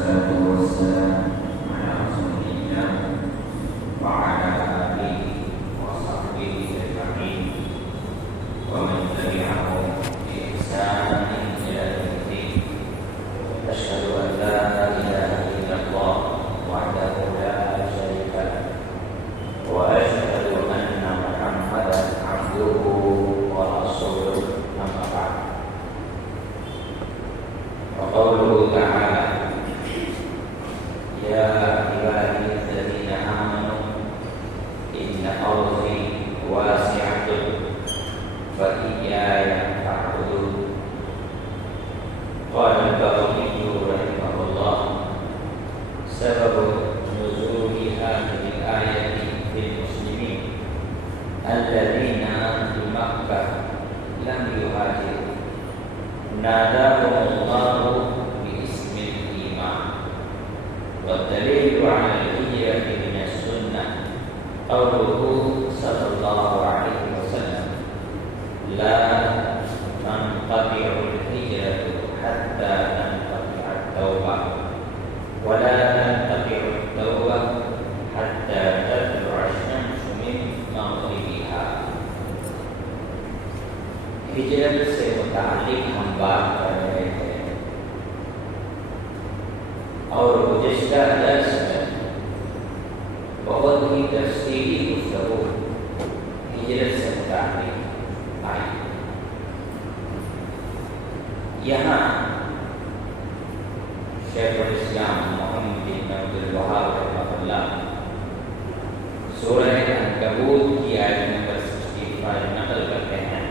والصلاة والسلام على رسول الله وعلى آله وصحبه أجمعين ومن تبعهم بإحسان إلى يوم الدين. أشهد أن لا إله إلا الله وحده لا شريك له وأشهد أن محمدا عبده ورسوله. أما بعد، وقوله تعالى: يا عبادي الذين آمنوا إن أرضي واسعة فإياي فاعبدون. قال البغوي رحمه الله: سبب نزول هذه الآية في المسلمين الذين بمكة لم يهاجروا ناداهم الله باسم الإيمان. والدليل على الهجرة من السنة قوله صلى الله عليه وسلم: لا تنقطع الهجرة حتى تنقطع التوبة، ولا تنقطع التوبة حتى تطلع الشمس من مغربها. ہجرت سے متعلق ہم بات کر رہے ہیں اور گزشتہ درس میں بہت ہی تفصیلی گفتگو ہجرت سے متعلق آئی. یہاں شیخ الاسلام محمد بن عبد الوہاب رحمہ اللہ سورہ عنکبوت کی آیت نمبر 65 نقل کرتے ہیں.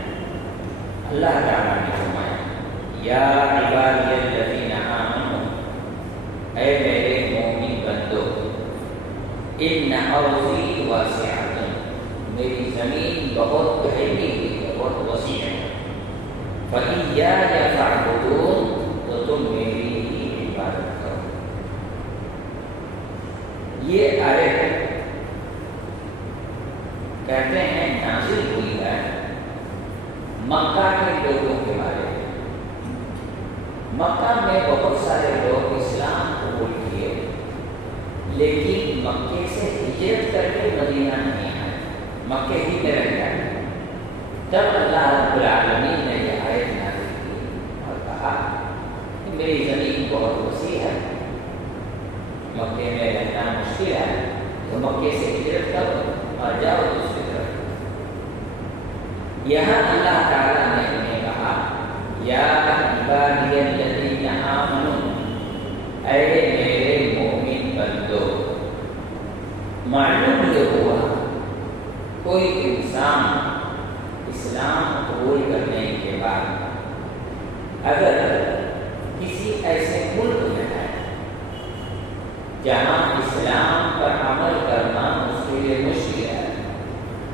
اللہ تعالیٰ نے فرمایا: یا عبادی الذین آمنوا، اے میرے مومن بندو، ان ارضی واسعۃ، میری زمین بہت پھیلی ہوئی ہے، بہت وسیع ہے. فإیایا فاعبدون، تو تم میری ہی عبادت کرو. یہ آیت کہتے ہیں نازل ہوئی ہے مکہ کے لوگوں کے بارے میں. مکہ میں بہت سارے لوگ اسلام قبول کیے، لیکن مکے سے ہجرت کر کے مدینہ نہیں آئے، مکے ہی میں رہ گئے. تب اللہ رب العالمین نے یہ آیت نازل کی اور کہا کہ میری زمین بہت وسیع ہے، مکے میں رہنا مشکل ہے، تو مکے سے ہجرت کرو اور جاؤ دوسری طرف. یہاں اللہ تعالیٰ نے انہیں کہا: یا عبادی الذین آمنوا، اے میرے مومن بندو. معلوم یہ ہوا کوئی انسان اسلام قبول کرنے کے بعد اگر کسی ایسے ملک میں ہے جہاں اسلام پر عمل کرنا اس کے لیے مشکل ہے،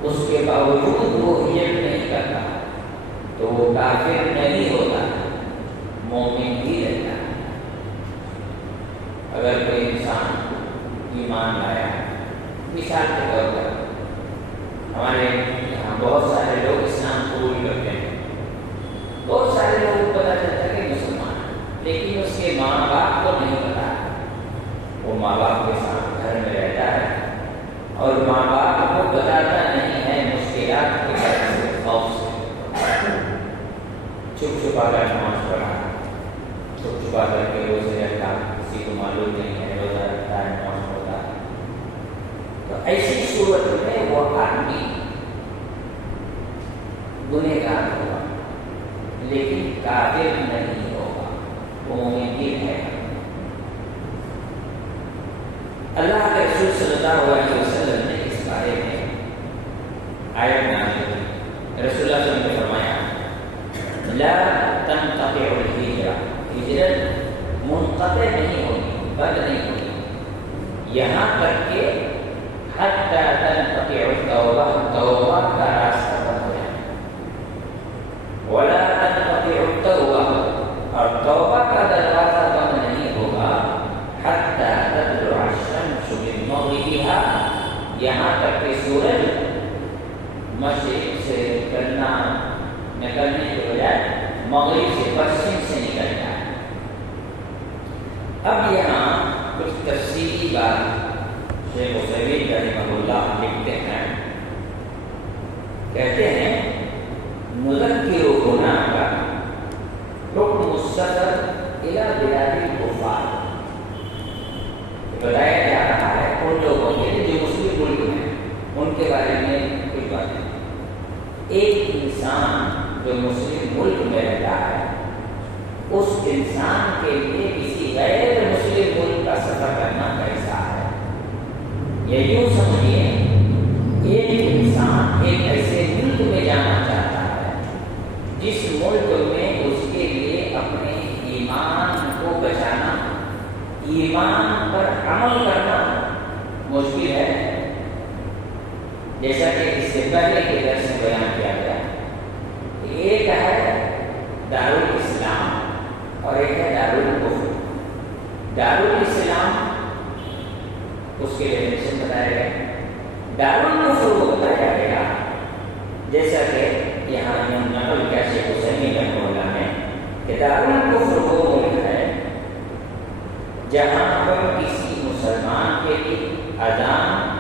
اس کے باوجود وہ ہجرت نہیں کرتا، تو وہ کافر نہیں ہوتا، مومن ہی رہتا ہے. اگر کوئی انسان ایمان لایا، مثال کے طور پر ہمارے یہاں بہت سارے لوگ اسلام قبول کرتے ہیں، بہت سارے لوگ کو پتہ چلتا ہے کہ مسلمان ہیں، لیکن اس کے ماں باپ کو نہیں پتا. وہ ماں باپ کے ساتھ گھر میں رہتا ہے اور ماں باپ کو بتاتا نہیں ہے مشکلات کے وجہ سے، خوف سے چھپ چھپا کر نماز پڑھا، چھپ چھپا کر کے روزے رکھتا، کسی کو معلوم نہیں ہے، روزہ رکھتا ہے، نماز پڑھتا ہے. تو ایسی صورت میں وہ آدمی گنہگار ہوگا، لیکن کافر نہیں ہوگا، وہ مومن ہی ہے. اللہ کے رسول صلی اللہ علیہ وسلم نے اس بارے میں آیت نازل کی. رسول اللہ صلی اللہ علیہ وسلم نے فرمایا: لا تنقطع الہجرہ، ہجرت منقطع نہیں ہوگی، بند نہیں ہوگی، یہاں تک کہ حتی تنقطع التوبہ، توبہ کا راستہ بند ہو جائے. ولا تنقطع التوبہ، اور توبہ کا دروازہ بند نہیں ہوگا حتی تطلع الشمس من مغربها، یہاں تک کہ سورج مشرق سے نکلنے کے بجائے مغرب سے پشچم سے نکل جائے. اب یہاں شیخ عثیمین رحمہ اللہ لکھتے ہیں، کہتے ہیں نذکر ہونا کا حکم السفر الی بلاد الکفار، بتایا جا رہا ہے ان لوگوں کے لیے جو مسلم ملک ہیں ان کے بارے میں کچھ باتیں۔ ایک انسان جو مسلم ملک میں رہتا ہے اس انسان کے لیے کسی غیر مسلم ملک کا سفر کرنا کیسا ہے؟ یہ یوں سمجھیے، ایک انسان ایک ایسے ملک میں جانا چاہتا ہے جس ملک میں اس کے لیے اپنے ایمان کو بچانا، ایمان پر عمل کرنا مشکل ہے۔ جیسا کہ اس سے پہلے کے درس میں بیان کیا گیا، ایک ہے دارالاسلام اور ایک ہے دارالکفر۔ دارالاسلام اس کے ڈیفینیشن بتایا گیا، دارالکفر کو بتایا گیا جیسا کہ یہاں نقل کیا شیخ عثیمین رحمہ اللہ نے کہ دارالکفر وہ ملک ہے جہاں پر کسی مسلمان کے لیے اذان،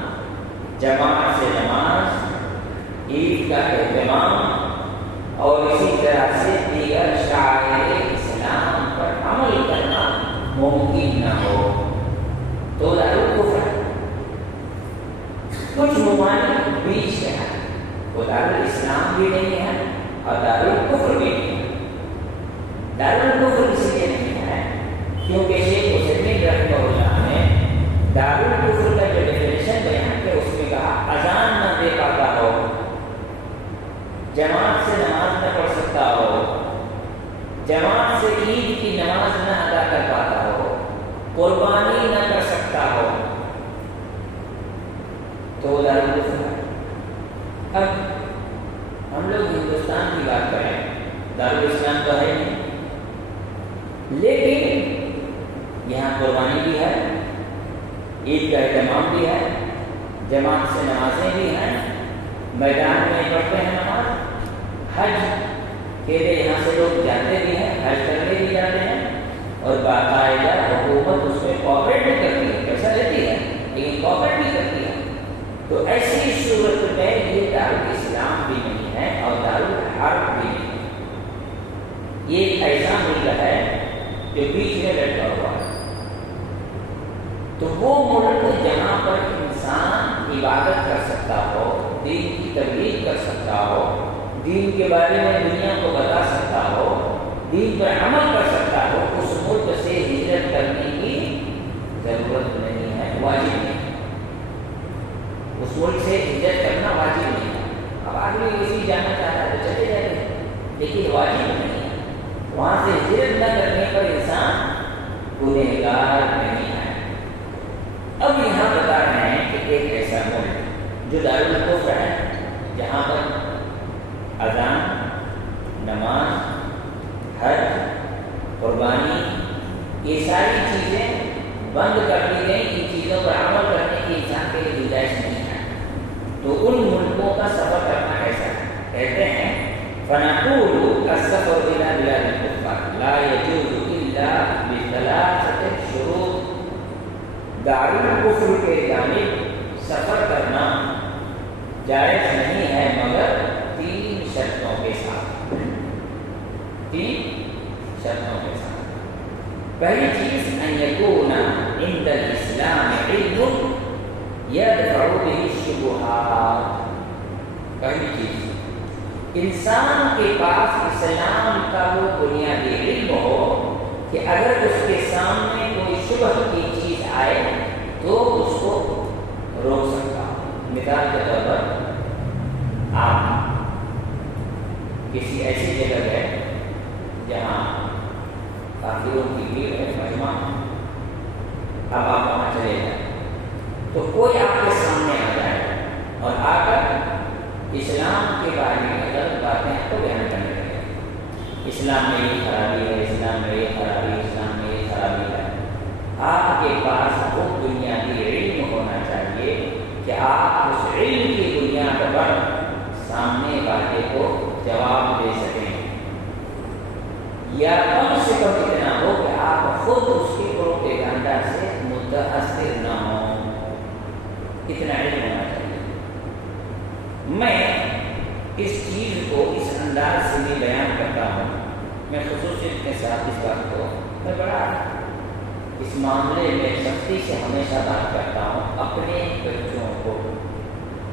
جماعت سے نماز، عید کا اہتمام اور اسی طرح سے دیگر شعائر اسلام پر عمل کرنا ممکن نہ ہو تو دارالکفر ہے۔ کچھ ممالک بیچ میں ہے، وہ دارالاسلام بھی نہیں ہے اور دارالکفر بھی نہیں ہے۔ دارالکفر اس لیے نہیں ہے کیونکہ شیخ عثیمین رحمہ اللہ نے دارالکفر کا جو ڈیفینیشن بیان کیا اس میں کہا اذان نہ دے پاتا ہو، جماعت سے نماز نہ پڑھ سکتا ہو، جماعت سے عید کی نماز نہ ادا کر پاتا ہو، قربانی نہ کر سکتا ہو تو دارالکفر ہے۔ اب ہم لوگ ہندوستان کی بات کریں، دارالاسلام تو ہے نہیں، لیکن یہاں قربانی بھی ہے، عید کا اہتمام بھی ہے، جماعت سے نمازیں بھی ہیں، میدان میں پڑھتے ہیں نماز، حج کے لیے یہاں سے لوگ جاتے بھی ہیں، حج کرنے بھی جاتے ہیں اور باقاعدہ حکومت اس میں کوآپریٹ بھی کرتی ہے، پیسہ لیتی ہے لیکن کوآپریٹ بھی کرتی ہے۔ تو ایسی صورت میں یہ دارالاسلام بھی نہیں ہے اور دارالحرب بھی نہیں ہے، یہ ایک ایسا ملک ہے جو بیچ میں بیٹھا ہوا ہے۔ تو وہ ملک جہاں پر انسان عبادت کر سکتا ہو، دین کی تبلیغ کر سکتا ہو، دین کے بارے میں دنیا کو بتا سکتا ہو، دین پر عمل کر سکتا ہو، اس ملک سے ہجرت کرنے کی ضرورت نہیں ہے، واجب نہیں ہے۔ اس ملک سے ہجرت کرنا واجب نہیں ہے۔ اب آدمی کسی جانا چاہتا ہے تو چلے جائیں گے، لیکن واجب نہیں ہے۔ وہاں سے ہجرت نہ کرنے پر انسان گنہگار نہیں ہے۔ اب یہاں بتا رہے ہیں کہ ایک ایسا ملک جو دارالکفر ہے جہاں پر اذان، نماز، حج، قربانی یہ ساری چیزیں بند کر دی گئی، ان چیزوں پر عمل کرنے کی انسان کے لیے گنجائش نہیں ہے، تو ان ملکوں کا سفر کرنا کیسا ہے؟ کہتے ہیں فَنَقُولُ السَّفَرُ إِلَى بِلَادِ الْكُفَّارِ لَا يَجُوزُ إِلَّا بِثَلَاثَةِ شُرُوطٍ۔ دارالکفر کے جانب سفر کرنا جائز نہیں ہے مگر 3 شرطوں کے ساتھ، 3 شرطوں کے ساتھ۔ پہلی چیز ان یکون عند الاسلام علم یدفع به الشبہات۔ پہلی چیز انسان کے پاس اسلام کا وہ بنیادی علم ہو کہ اگر اس کے سامنے کوئی شبہ کی چیز آئے تو اس کو روک سکتا ہو۔ مثال کے طور پر آپ کسی ایسی جگہ گئے جہاں کافروں کی بھیڑ ہے، مجمع، اب آپ وہاں چلے جائیں تو کوئی آپ کے سامنے آ جائے اور آ کر اسلام کے بارے میں غلط باتیں کو بیان کرنے لگے، اسلام میں یہ خرابی ہے، اسلام میں یہ خرابی، اسلام میں یہ خرابی ہے۔ آپ کے پاس وہ بنیادی علم ہونا چاہیے کہ آپ اس علم کی بنیاد پر سامنے والے کو جواب دے سکیں، یا کم سے کم اتنا ہو کہ آپ خود اس کے پروپیگنڈا سے متاثر نہ ہوں۔ اتنا علم ہونا چاہیے۔ میں اس چیز کو اس انداز سے بھی بیان کرتا ہوں، میں خصوصیت کے ساتھ اس بات کو میں بڑا اس معاملے میں سختی سے ہمیشہ بات کرتا ہوں۔ اپنے بچوں کو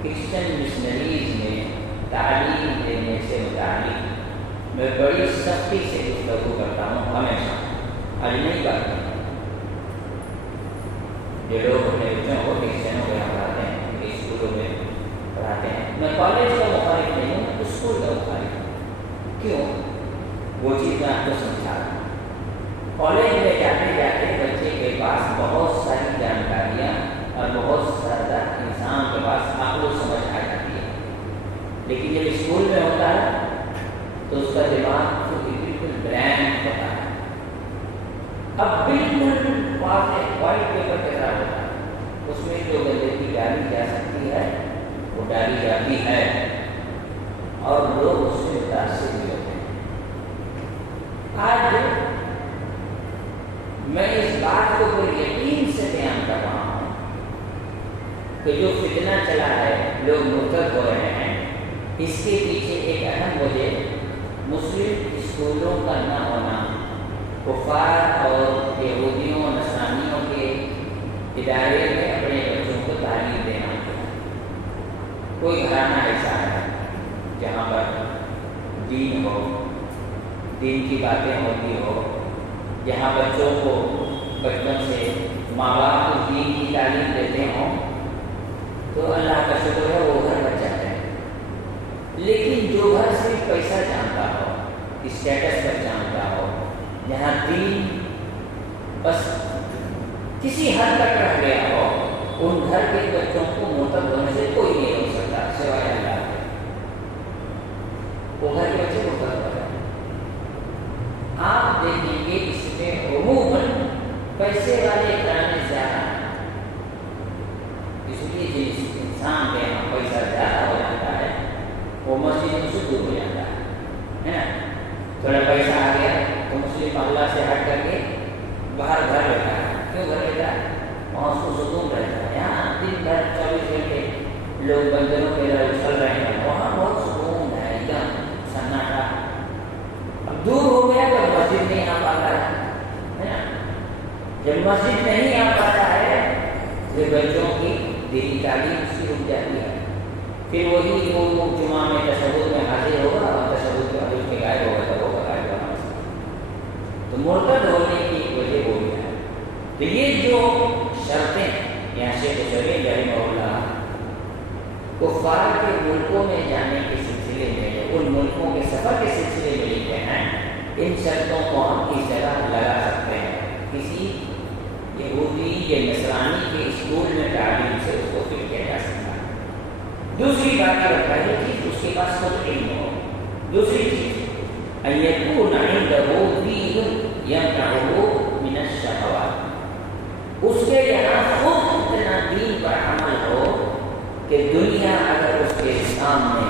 کرسچن مشنریز میں تعلیم دینے سے متعلق میں بڑی سختی سے گفتگو کرتا ہوں ہمیشہ، آج نہیں کرتا۔ جو لوگ اپنے بچوں کو کرسچنوں کو پڑھاتے ہیں، اسکولوں میں پڑھاتے ہیں، میں کالج کا مخالف نہیں ہوں، میں اسکول کا مخالف ہوں۔ کیوں؟ وہ چیز میں آپ کو سمجھا رہا ہوں۔ کالج میں جاتے جاتے بچے کے پاس بہت ساری جانکاریاں اور بہت زیادہ انسان کے پاس عقل و سمجھ آ جاتی ہے، لیکن جب اسکول میں ہوتا ہے تو اس کا دماغ بالکل بلینک ہوتا ہے۔ اب بالکل واضح وائٹ پیپر کے ساتھ ہوتا ہے، اس میں جو غلطی ڈالی جا سکتی ہے وہ ڈالی جاتی ہے اور لوگ اس سے متاثر بھی ہوتے ہیں۔ آج میں اس بات کو پورے یقین سے بیان کر رہا ہوں کہ جو فتنہ چلا ہے، لوگ مرتد ہو رہے ہیں، اس کے پیچھے ایک اہم وجہ مسلم اسکولوں کا نہ ہونا، کفار اور یہودیوں نصرانیوں کے ادارے میں اپنے بچوں کو تعلیم دینا۔ کوئی گھرانہ ایسا ہے جہاں پر دین ہو، دین کی باتیں ہوتی ہو، جہاں بچوں کو بچپن سے ماں باپ کو دین کی تعلیم دیتے ہوں، تو اللہ کا شکر ہے وہ گھر بچ جاتے ہیں۔ لیکن جو گھر صرف پیسہ جانتا ہو، اسٹیٹس پر جانتا ہو، جہاں دین بس کسی حد تک رہ گیا ہو، ان گھر کے بچوں کو مرتد ہونے سے کوئی نہیں روک سکتا سوائے اللہ کے۔ وہ گھر کے بچے مرتد ہو رہے ہیں۔ آپ دیکھیں گے اس میں عموماً پیسے والے گھرانے زیادہ ہیں، اس لیے جس انسان کے یہاں پیسہ زیادہ ہو جاتا ہے وہ مسجد سے دور ہو جاتا ہے نا۔ تھوڑا پیسہ آ گیا تو مسلم اللہ سے ہٹ کر کے باہر گھر لیتا ہے۔ کیوں گھر لیتا ہے؟ وہاں اس کو سکون رہتا ہے۔ یہاں دن بھر 24 گھنٹے لوگ بندروں کے لئے اچھل رہے ہیں، وہاں بہت سکون ہے، ایک دم سناٹا۔ اب دور ہو گیا تو مسجد نہیں آ پاتا ہے نا۔ جب مسجد نہیں آ پاتا ہے تو بچوں کی دینی تعلیم اس کی رک جاتی ہے۔ پھر وہی وہ جمعہ میں تشہد میں حاضر ہوگا اور تشہد میں حضور کے غائب ہوگا تو ہوگا غائب ہونا۔ تو مرتد ہونے کی وجہ وہ بھی ہے۔ تو یہ جو شرطیں یہاں شیخ شبیر رحمہ اللہ کفار کے ملکوں میں جانے کے سلسلے میں، ان ملکوں کے سفر کے سلسلے میں لکھتے ہیں، ان شرطوں کو ہم اس جگہ لگا سکتے ہیں کسی یہودی یا نصرانی کے اسکول میں تعلیم سے اس کو فٹ کیا جا سکتا ہے۔ دوسری بات یہ پہلی چیز اس کے پاس خود علم ہو۔ دوسری چیز ان یکون عنده دین یمنعه من الشہوات، اس کے یہاں خود اتنا دین پر عمل ہو کہ دنیا اگر اس کے سامنے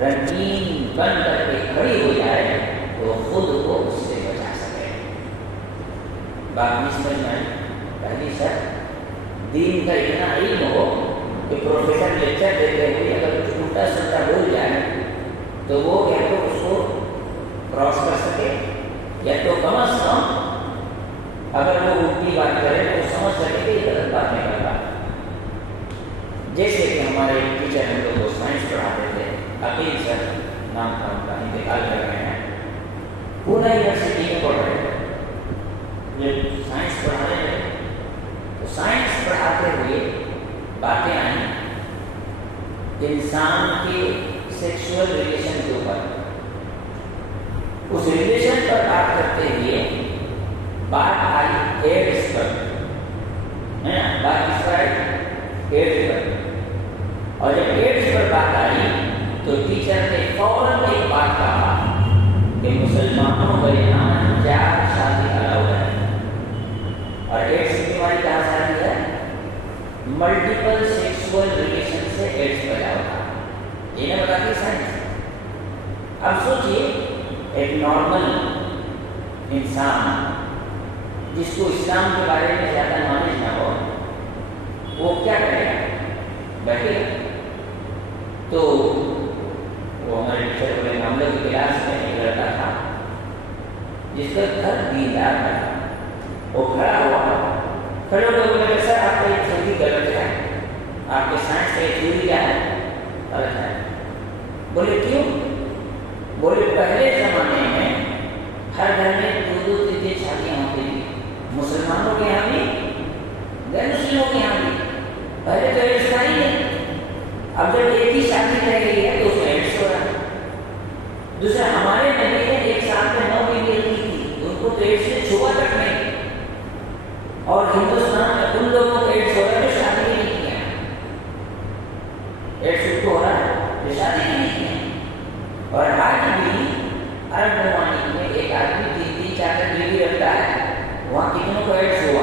رنگین بن کر کے کھڑی ہو جائے تو خود کو اس سے بچا سکے۔ بات نہیں سمجھ میں آئی؟ پہلی شرط دین کا اتنا علم ہو کہ پروفیسر لیکچر دیتے ہوئے اگر کچھ الٹا سلٹا بول جائے تو وہ یا تو اس کو کراس کر سکے، یا تو کم از کم اگر وہ الٹی بات کرے تو سمجھ سکے کہ یہ غلط بات نہیں کرتا۔ جیسے کہ ہمارے ٹیچر ہم لوگ کو سائنس پڑھاتے تھے، عقیل سر نام تھا ان کا، انتقال کر رہے ہیں، پونا یونیورسٹی میں پڑھ رہے تھے۔ جب سائنس پڑھانے لگے تو سائنس پڑھاتے ہوئے باتیں آئیں انسان کے سیکشول ریلیشن کے اوپر۔ اس ریلیشن پر بات کرتے ہوئے بات آئی ایڈس پر، ہے نا؟ بات کس پر آئی؟ ایڈس پر۔ اور جب ایڈس پر بات آئی تو ٹیچر نے فوراً ایک بات کہا کہ مسلمانوں کے یہاں 4 شادی الاؤڈ ہے۔ اور ایڈس کی بیماری کہاں سے آتی ہے؟ ملٹیپل سیکسول ریلیشن سے ایڈس پیدا ہوتا ہے۔ یہ نہ بتاتی سائنس۔ اب سوچیے ایک نارمل انسان جس کو اسلام کے بارے میں زیادہ نالج نہ ہو وہ کیا کرے گا؟ بیٹھے تو وہ ہمارے ٹیچر بولے معاملے کی کلاس میں ایک لڑکا تھا جس کا گھر دیندار تھا، وہ کھڑا ہوا، کھڑے ہوئے بولے سر آپ کا یہ تھیوری غلط ہے، آپ کے سائنس کا یہ تھیوری کیا ہے؟ غلط ہے۔ بولے کیوں؟ بولے پہلے زمانے میں ہر گھر میں 2-2 شادیاں ہوتی تھی، مسلمانوں کے یہاں بھی غیر مسلموں کے یہاں بھی، پہلے تو ایڈس تھا ہی نہیں، اب جب ایک ہی شادی رہ گئی ہے تو اس میں ایڈس ہو رہا ہے۔ دوسرا ہمارے نبی نے ایک ساتھ میں 9 بیوی رکھی تھی، ان کو تو ایڈس نے چھوا تک نہیں، اور ہندوستان میں ان لوگوں کو ایڈس ہو رہا ہے جو شادی نہیں کیا ہے، ایڈس ان کو ہو رہا ہے جو شادی نہیں کیا ہے۔ اور آج بھی عرب ممالک میں ایک آدمی 3-4 بیوی رکھتا ہے، وہاں کتنوں کو ایڈس ہوا؟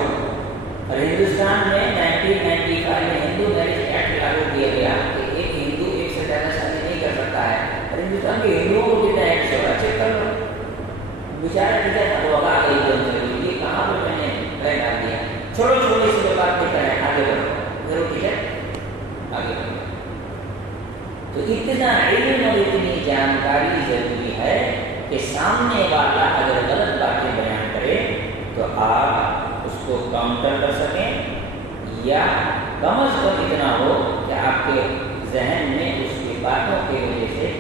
اور ہندوستان میں 1995 میں ہندو میرج ایکٹ لاگو کیا گیا کہ ایک ہندو ایک سے زیادہ شادی نہیں کر سکتا ہے، اور ہندوستان کے ہندوؤں کو کتنا ایڈس ہو رہا ہے چیک کر لو۔ بیچارہ کتنا وقا گئی یہ کہاں پہ میں نے پیر ڈال دیا، چھوڑو چھوڑو اس کے بعد کیا کریں، آگے بڑھو، ضرور ٹھیک ہے آگے بڑھو۔ تو اتنا علم اور اتنی جانکاری ضروری ہے کہ سامنے والا اگر غلط باتیں بیان کرے تو آپ اس کو کاؤنٹر کر سکیں، یا کم از کم اتنا ہو کہ آپ کے ذہن میں اس کی باتوں کی وجہ سے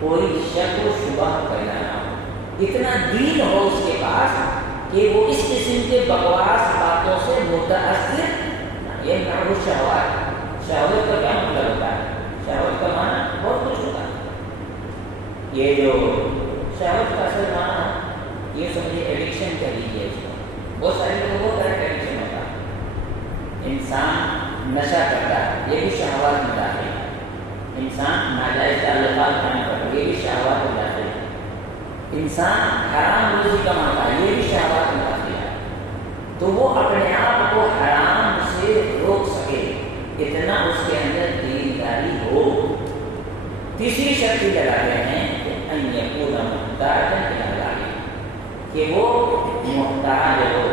کوئی شک و شبہ پیدا نہ ہو، اتنا دین ہو اس کے پاس کہ وہ اس قسم کے بکواس باتوں سے متاثر نہ۔ یہ نہ شہوات، شہوت کا کیا مطلب ہوتا ہے؟ شہوت کا معنی بہت کچھ ہوتا ہے، یہ جو شہوت کا اصل معنی یہ سمجھے ایڈکشن کہہ لیجیے اس کو، بہت سارے لوگوں کو طرح کا ایڈکشن ہوتا ہے، انسان نشہ کرتا ہے یہ بھی شہوات میں داخل ہے، انسان ناجائز تعلقات قائم کرتا ہے یہ بھی شہوات میں داخل ہے، انسان حرام روزی کماتا ہے یہ بھی شہوات میں داخل ہے۔ تو وہ اپنے آپ کو حرام سے روک سکے اتنا اس کے اندر دینداری ہو۔ تیسری شرط لگاتے ہیں کہ ان یکون محتاجا الی ذلک، کہ وہ محتاج ہو،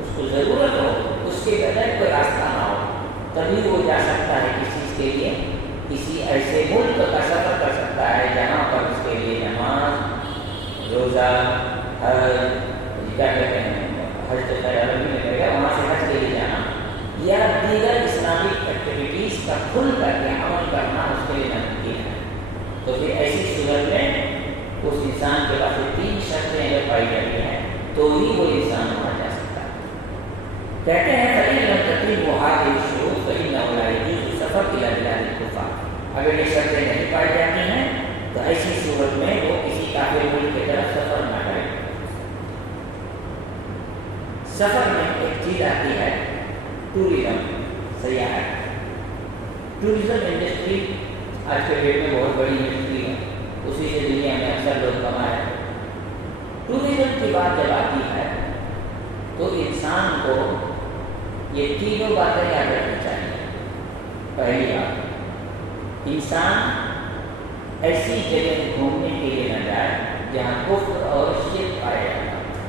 اس کو ضرورت ہو، اس کے بغیر کوئی راستہ نہ ہو، تبھی وہ جا سکتا ہے کسی چیز کے لیے، کسی ایسے ملک کا سفر کر سکتا ہے جہاں پر اس کے لیے نماز، روزہ، حج، کیا کہتے ہیں حج تو خیر عربی میں کہے گا، وہاں سے حج کے لیے جانا یا دیگر اسلامک ایکٹیویٹیز کا کھل کر کے عمل کرنا اس کے لیے ناممکن ہے۔ تو پھر ایسی صورت میں اس انسان کے پاس 3 شرطیں اگر پائی جاتی ہیں تو ہی وہ انسان وہاں جا سکتا ہے۔ کہتے ہیں فَإِن لَمْ تَتِمَّ هَٰذِهِ الشُّرُوطُ فَإِنَّهُ لَا يَجُوزُ السَّفَرُ إِلَىٰ بِلَادِ الْكُفَّارِ، اگر یہ شرطیں نہیں پائی جاتی ہیں تو ایسی صورت میں وہ کسی کافر ملک کی طرف سفر نہ کرے۔ سفر میں ایک چیز آتی ہے ٹوریزم، سیاحت۔ ٹوریزم انڈسٹری آج کے ڈیٹ میں بہت بڑی انڈسٹری ہے، اسی سے دنیا میں اکثر لوگ کما رہے ہیں۔ ٹوریزم کی بات جب آتی ہے تو انسان کو یہ تینوں باتیں یاد رکھنی چاہیے۔ پہلی بات، انسان ایسی جگہ گھومنے کے لیے نہ جائے جہاں کفر اور شرک پایا جاتا ہے۔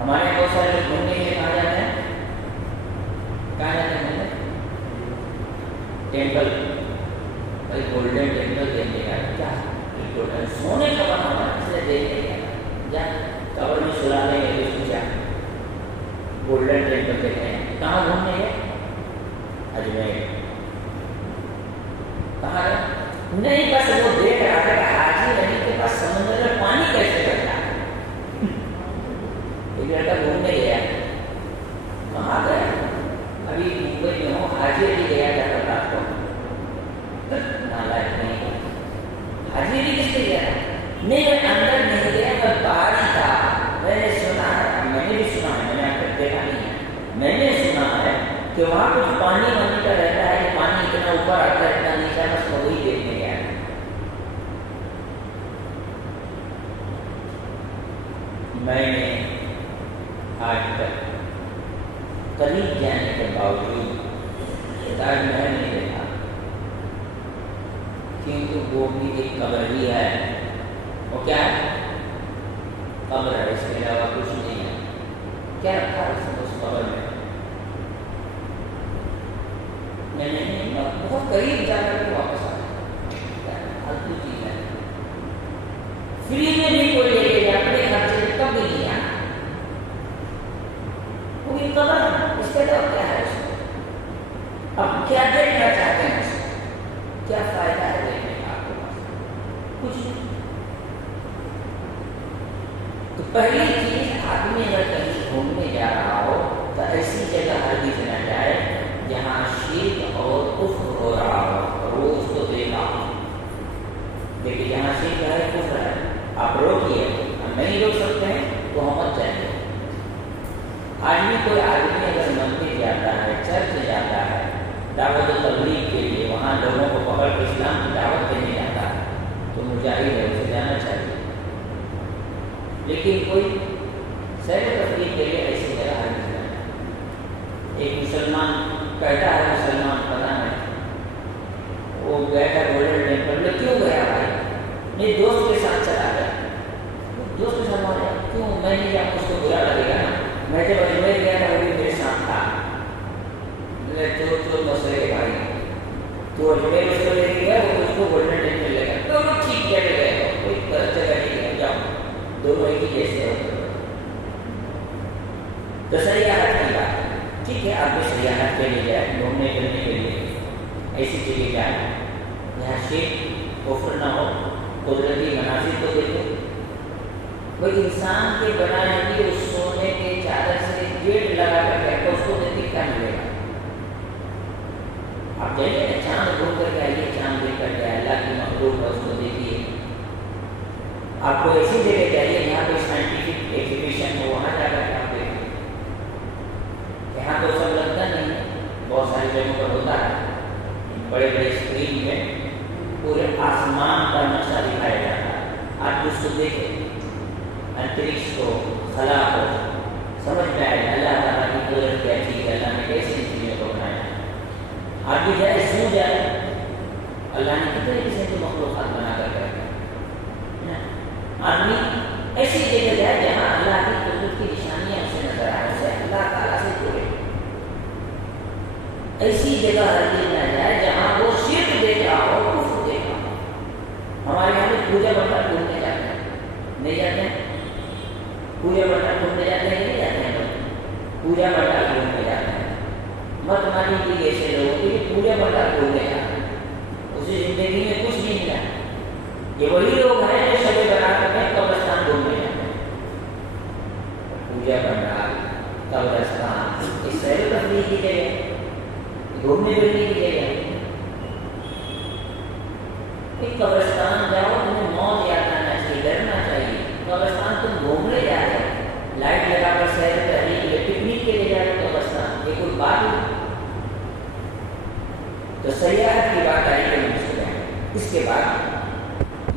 ہمارے بہت سارے لوگ گھومنے کے لیے کہاں جاتے ہیں؟ کہاں جاتے ہیں؟ ٹیمپل، بھائی گولڈن ٹیمپل دیکھنے کا کیا گولڈن سونے کا بنا ہوا ہے، اس لیے دیکھنے کا جا قبر میں سلا لیں گے اس کو کیا گولڈن ٹیمپل دیکھتے ہیں۔ کہاں گھومنے گئے؟ اجمیر۔ کہاں نہیں، بس وہ دیکھ رہا تھا کہ حاجی علی کے پاس سمندر میں پانی کیسے کرتا ہے۔ ایک لڑکا گھومنے گیا، کہاں گیا؟ ابھی ممبئی میں ہوں، حاجی علی گیا تھا رات کو، نالائق نہیں، حاجی علی کس لیے گیا؟ نہیں میں اندر نہیں گیا، میں باہر ہی تھا۔ میں نے سنا ہے، میں نے بھی سنا ہے، میں نے اب تک دیکھا نہیں ہے، میں نے سنا ہے کہ وہاں کچھ پانی وانی کا رہتا ہے کہ پانی اتنا اوپر آتا ہے اتنا نیچا، بس میں وہی دیکھنے گیا۔ میں نے آج تک قریب جانے کے باوجود تاج محل نہیں دیکھا، کیونکہ وہ بھی ایک قبر ہی ہے۔ وہ کیا ہے؟ قبر ہے، اس کے علاوہ کچھ نہیں ہے۔ کیا رکھا ہے اس قبر میں؟ میں نے بہت قریب جا کر کے واپس آ جائے، الگ چیز ہے۔ فری میں بھی کوئی لے کے اپنے خرچے سے کب بھی نہیں آنا، وہ بھی قدر اس کے بعد کیا ہے اس کو، اب کیا دیکھنا چاہتے ہیں اس کو، کیا فائدہ ہے دیکھنے کا آپ کے پاس، کچھ نہیں۔ تو پہلی چیز، آدمی اگر کہیں گھومنے جا رہا ہو تو ایسی جگہ ہرگز نہ جائے جہاں شرک اور کفر ہو رہا ہو اور وہ اس کو دیکھا ہو۔ دیکھیے جہاں شرک ہے کفر ہے، آپ روکیے، ہم نہیں روک سکتے ہیں تو ہم مت جائیں۔ آدمی کوئی آدمی اگر مندر جاتا ہے، چرچ جاتا ہے دعوت و تبلیغ کے لیے، وہاں لوگوں کو پکڑ کے اسلام کی دعوت دینے جاتا ہے تو مجاہد ہے، اسے جانا چاہیے۔ لیکن کوئی سیر و تفریح کے لیے ایسی جگہ نہیں جانا۔ ایک مسلمان کہتا ہے، مسلمان پتہ نہیں، وہ گیا تھا گولڈن ٹیمپل میں، کیوں گیا بھائی؟ میرے دوست کے ساتھ چلا گیا۔ دوست کے ساتھ مارا کیوں؟ میں نہیں جاؤں، اس کو برا لگے گا نا۔ میں جب اجمیر گیا تھا وہ بھی میرے ساتھ تھا، چور بس رہے بھائی، تو اجمیر اس کو لے کے گیا، وہ اس کو گولڈن ٹیمپل لے گیا، دونوں ٹھیک کیا گئے، کوئی غلط جگہ نہیں گیا، جاؤ دونوں ایک ہی جیسے ہوتے۔ تو سیاحت کی بات ہے، ٹھیک ہے، آپ بھی سیاحت کے لیے جائیں، گھومنے پھرنے کے لیے ایسی جگہ جائیں جہاں شرک کفر نہ ہو، قدرتی مناظر کو دیکھو۔ کوئی انسان کے بنائے ہوئے اس سونے کے چادر سے گیٹ لگا کر کے اس کو دیکھ کیا ملے گا؟ آپ جائیے نا، چاند گھوم کر کے آئیے، چاند دیکھ کر کے اللہ کی مخلوق ہے اس کو دیکھیے۔ آپ کو ایسی جگہ جائیے جہاں کوئی سائنٹیفک ایگزیبیشن ہو، وہاں جا کر کے آپ دیکھیں۔ یہاں تو سب لگتا نہیں ہے، بہت ساری جگہوں پر ہوتا ہے، بڑے بڑے اسکرین میں پورے آسمان کا نقشہ دکھایا جاتا ہے، آپ اس کو دیکھیں، انترکش کو، خلا کو، سمجھ میں آئے اللہ تعالیٰ کی قدرت کیا چیز ہے، اللہ نے کیسے ان چیزوں کو بنایا ہے۔ آپ بھی جائے، سو جائے، اللہ نے کتنے قسم کی مخلوقات بنا کر رکھا ہے۔ آدمی ایسی جگہ جائے جہاں اللہ کی قدرت کی نشانیاں اسے نظر آئے، اسے اللہ تعالیٰ سے جڑے۔ ایسی جگہ ہرگز نہ جائے جہاں وہ شرک دیکھ رہا ہو، کفر دیکھ رہا ہو۔ ہمارے یہاں میں پوجا منڈپ گھومنے جاتے ہیں، نہیں جاتے ہیں؟ پوجا منڈپ گھومنے جاتے ہیں، نہیں جاتے ہیں؟ پوجا منڈپ گھومنے جاتے ہیں، مت مانی کی ایسے لوگوں کے لیے پوجا منڈپ گھومنے جاتے ہیں، اسے زندگی میں کچھ نہیں ملا۔ یہ وہی لوگ ہیں جو شبے بنا کر کے قبرستان گھومنے جاتے ہیں۔ پوجا منڈپ، قبرستان، اس سیر و تفریح کی جگہ، گھومنے پھرنے کی جگہ۔ ایک قبرستان جاؤ، تمہیں موت یاد آنا چاہیے، ڈرنا چاہیے۔ قبرستان تم گھومنے جا رہے ہو، لائٹ لگا کر سیر و تفریح کے لیے، پکنک کے لیے جا رہے ہو قبرستان، یہ کوئی بات نہیں۔ تو سیاحت کی بات آئی ہے اس کے بعد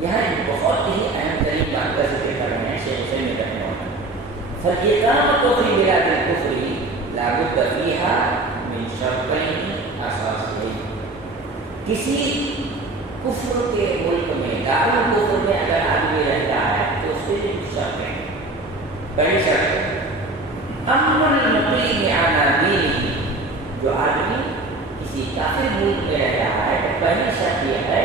یہاں بہت ہی اہم ترین بات کا ذکر کر رہے ہیں شیخ حسین رحمہ اللہ۔ فَالْإِقَامَةُ فِي بِلَادِ الْكُفْرِ لَا بُدَّ فِيهَا مِنْ شَرْطَيْنِ أَسَاسِيَيْنِ۔ کسی کفر کے ملک میں، دارالکفر میں اگر آدمی رہتا ہے تو اس کے لیے شرط ہے۔ پہلی شرط امن المقیم علی دینہ، جو آدمی کسی کافر ملک میں رہ رہا ہے تو پہلی شرط یہ ہے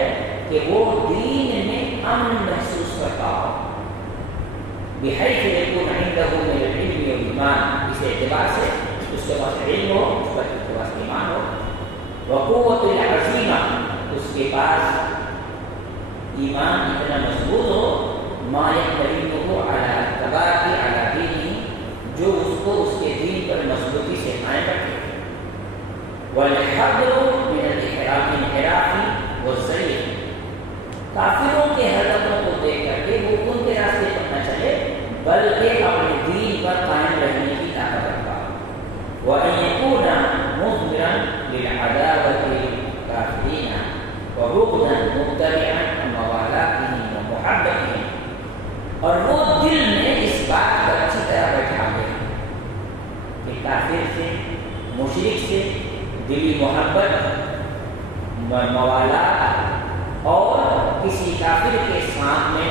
کہ وہ دین میں امن محسوس کرتا ہو، بحیث یکون عنده من العلم والایمان، اس اعتبار سے اس کے پاس علم ہو، اس کے پاس ایمان ہو، وقوت العزیمہ، اس کے پاس ایمان اتنا مضبوط ہو، ما یقتضیہ علی الثبات علی دینہ، جو اس کو اس کے دین پر مضبوطی سے قائم رکھے، والحذر من الانحراف والزیغ، کافروں کے حرکتوں کو دیکھ کر کے وہ ان کے راستے پر نہ چلے بلکہ اپنے دین پر قائم رہنے کی طاقت رکھتا ہو، وَأَن يَكُونَ مُثْمِرًا لِلْعَدَاوَةِ الْكَافِرِينَ وَبُغْضًا مُبْتَدِعًا عَنْ مَوَالَاتِهِمْ وَمُحَبَّتِهِمْ، اور وہ دل میں اس بات کو اچھی طرح بیٹھا دے کہ کافر سے، مشرک سے دلی محبت، موالات اور کسی کافر کے سامنے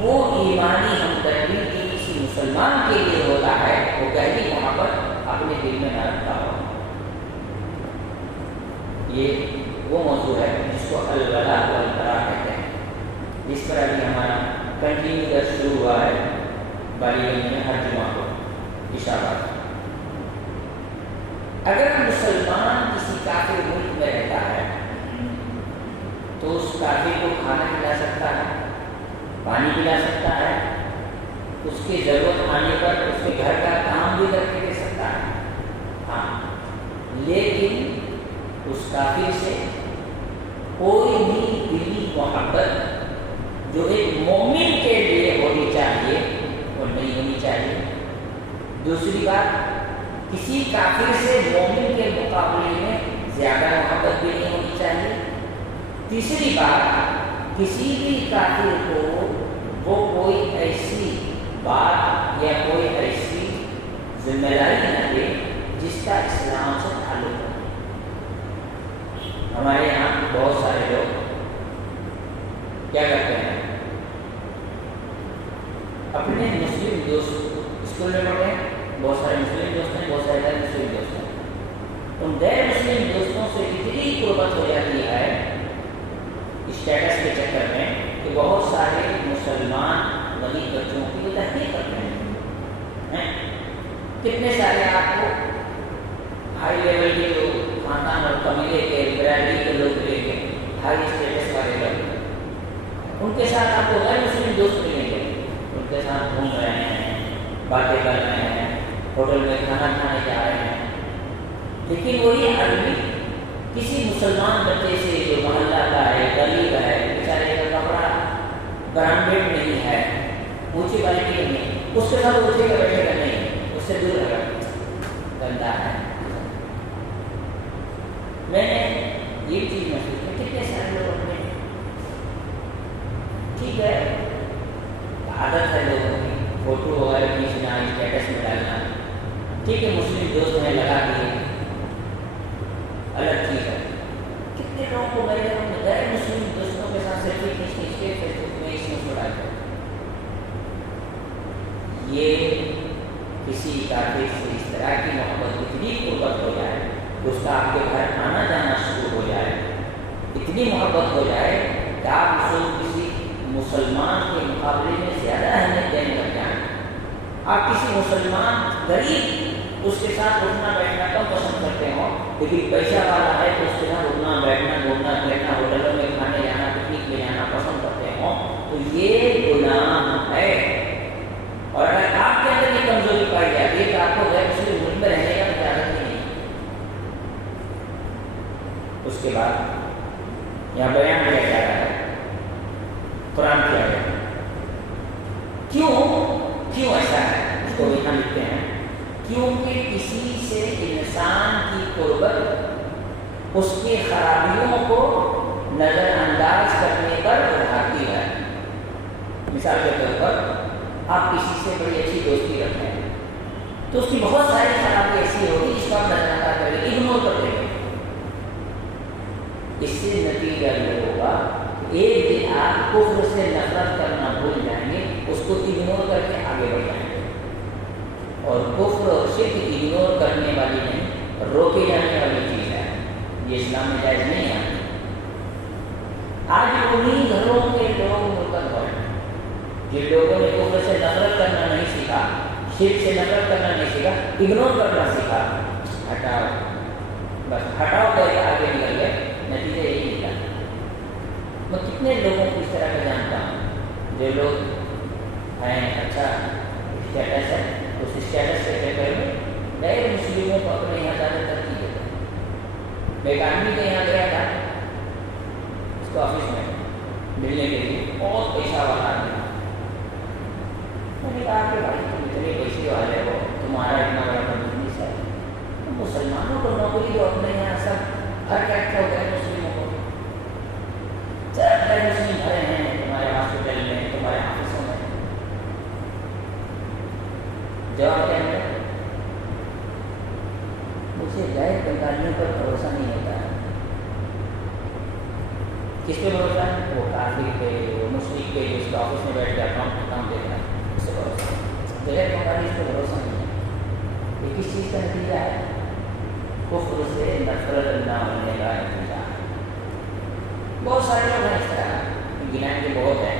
وہ ایمانی ہمدردی کی کسی مسلمان کے لیے ہوتا ہے، وہ گہری محبت اپنے دل میں نہ رکھتا ہو۔ یہ وہ کو الولاء والبراء کہتے ہیں، جس پر ابھی ہمارا کنٹینیو درس شروع ہوا ہے بالی گنج میں ہر جمعہ کو اشارہ۔ اگر مسلمان کسی کافر ملک میں رہتا ہے تو اس کافر کو کھانا کھلا سکتا ہے، پانی پلا سکتا ہے، اس کی ضرورت آنے پر اس کے گھر کا کام بھی کر کے دے سکتا ہے، ہاں، لیکن اس کافر سے کوئی بھی دلی محبت جو ایک مومن کے لیے ہونی چاہیے وہ نہیں ہونی چاہیے۔ دوسری بات، کسی کافر سے مومن کے مقابلے میں زیادہ محبت بھی نہیں ہونی چاہیے۔ تیسری بات، کسی بھی کافر کو وہ کوئی ایسی بات یا کوئی ایسی ذمہ داری نہ دے جس کا اسلام سے تعلق ہو۔ ہمارے یہاں بہت سارے لوگ کیا کرتے ہیں، اپنے مسلم دوست اسکول میں پڑھتے ہیں، بہت سارے مسلم دوست ہیں، بہت سارے غیر مسلم دوست ہیں، ان غیر مسلم دوستوں سے اتنی قربت ہو جاتی ہے اسٹیٹس کے چکر میں کہ بہت سارے مسلمان غریب بچوں کی وہ تحقیق کرتے ہیں۔ کتنے سارے آپ کو ہائی لیول کے لوگ، خاندان اور قبیلے کے برادری کے لوگ لے کے ہائی اسٹیٹس والے لوگ، ان کے ساتھ آپ کو غیر مسلم دوست ملیں گے، ان کے ساتھ گھوم رہے ہیں، باتیں کر رہے ہیں، ہوٹل میں کھانا کھانے جا رہے ہیں، لیکن وہی آدمی کسی مسلمان بچے سے جو محلہ کا ہے، غریب ہے، بیچارے کا کپڑا برانڈیڈ نہیں ہے، اونچی کوالٹی نہیں، اس کے ساتھ اونچے کا بیٹھے گا نہیں، اس سے دور رہے گا، گندا ہے۔ میں نے یہ چیز محسوس کی، کتنے سارے لوگ اپنے ٹھیک ہے عادت ہے لوگوں کی فوٹو وغیرہ کھینچنا، اسٹیٹس میں ڈالنا، ٹھیک ہے مسلم دوست میں لگا دیے، الگ چیز ہے۔ کتنے لوگوں کو میں نے غیر مسلم دوستوں کے ساتھ سیلفی کھینچ کے فیس بک میں اس میں ڈالتے ہیں۔ یہ کسی کافر سے اس طرح کی محبت اتنی قربت ہو جائے، اس کا آپ کے گھر آنا جانا شروع ہو جائے، اتنی محبت ہو جائے کہ آپ اس کو کسی مسلمان کے مقابلے میں زیادہ اہمیت دینے لگ جائیں۔ آپ کسی مسلمان غریب اس کے ساتھ اٹھنا بیٹھنا کم پسند کرتے ہو، لیکن پیسہ والا ہے تو اس کے ساتھ اٹھنا بیٹھنا گھومنا پھرنا ہوٹلوں میں کھانے جانا پکنک میں جانا پسند کرتے ہو، تو یہ غلام ہے۔ اور اگر آپ کے اندر یہ کمزوری پائی جاتی ہے کہ آپ کو غیر مسلم ملک میں رہنے کا اجازت نہیں، اس کے بعد یہاں بیان کیا جا رہا ہے، قرآن کیا ہے، کیوں ایسا ہے، اس کو یہاں لکھتے ہیں، کیونکہ کسی سے انسان کی قربت اس کی خرابیوں کو نظر انداز کرنے پر اٹھاتی ہے۔ مثال کے طور پر آپ کسی سے بڑی اچھی دوستی رکھتے ہیں تو اس کی بہت ساری خرابی ایسی ہوگی جس کو آپ نظر انداز کریں گے، اگنور کر دیں گے۔ اس سے نتیجہ یہ ہوگا ایک دن آپ کفر سے نفرت کرنا بھول جائیں گے، اس کو اگنور کر کے آگے بڑھ جائیں گے، اور کفر اور شرک اگنور کرنے والی نہیں، روکے جانے والی چیز ہے، یہ اسلام میں جائز نہیں ہے۔ آج انہیں گھروں کے لوگ مرتد ہوئے جن لوگوں نے کفر سے نفرت کرنا نہیں سیکھا، شرک سے نفرت کرنا نہیں سیکھا، اگنور کرنا سیکھا، ہٹاؤ بس ہٹاؤ کر کے آگے نکل گئے، نتیجہ یہی نکلا۔ میں کتنے لوگوں کو اس طرح کا جانتا ہوں جو لوگ ہیں اچھا اسٹیٹس ہے، اس اسٹیٹس کے چکر میں غیر مسلموں کو اپنے یہاں زیادہ ترجیح دیتے ہیں۔ میں ایک آدمی کے یہاں گیا تھا، اس کو آفس میں ملنے کے لیے، بہت پیسہ والا آدمی، میں نے کہا کہ بھائی تم اتنے پیسے والے ہو، تمہارا اتنا بڑا بزنس ہے، مسلمانوں کو نوکری دو اپنے یہاں، سب ہر کیا ہو گئے مسلموں کو، سب غیر مسلم بھرے ہیں تمہارے ہاسپٹل میں، تمہارے آفسوں میں۔ جواب کیا ہے؟ مجھے غیر بنگالیوں پر بھروسہ نہیں ہوتا ہے۔ کس پہ بھروسہ ہے؟ وہ کافر پہ، وہ مشرک پہ، اس کا آفس میں بیٹھ کے اکاؤنٹ کام دیکھ رہا ہے، اس سے بھروسہ ہے۔ غیر بنگالی اس پہ بھروسہ نہیں ہے۔ یہ کس چیز کا نتیجہ ہے؟ کفر سے نفرت نہ ہونے کا نتیجہ۔ بہت سارے لوگ ہیں اس طرح گنائیں کے بہت ہیں.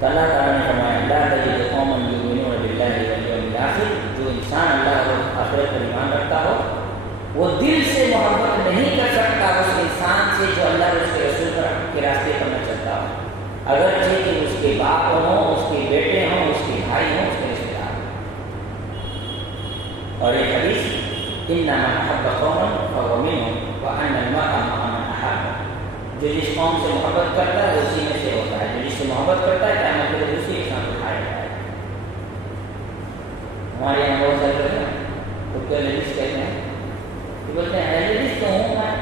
تو اللہ تعالیٰ نے فرمایا لا تجد قوما یؤمنون باللہ والیوم الآخر، جو انسان اللہ اور آخرت پر ایمان رکھتا ہو وہ دل سے محبت نہیں کر سکتا اس انسان سے جو اللہ اور اس کے رسول کے راستے پر نہ چلتا ہو، اگرچہ کہ اس کے باپ ہوں، اس کے بیٹے ہوں، اس کے بھائی ہوں، اس کے رشتے دار ہوں. اور ایک حدیث انما احب قوما فهو منهم وان المرء مع من احب، جو جس قوم سے محبت کرتا ہے وہ اسی میں سے ہوتا ہے، جو جس سے محبت کرتا ہے قیامت کے دن اسی کے ساتھ اٹھایا جائے. ہمارے یہاں بہت سارے لوگ ہیں خود کو حدیث کہتے ہیں، کہ بولتے ہیں اہل حدیث تو ہوں میں،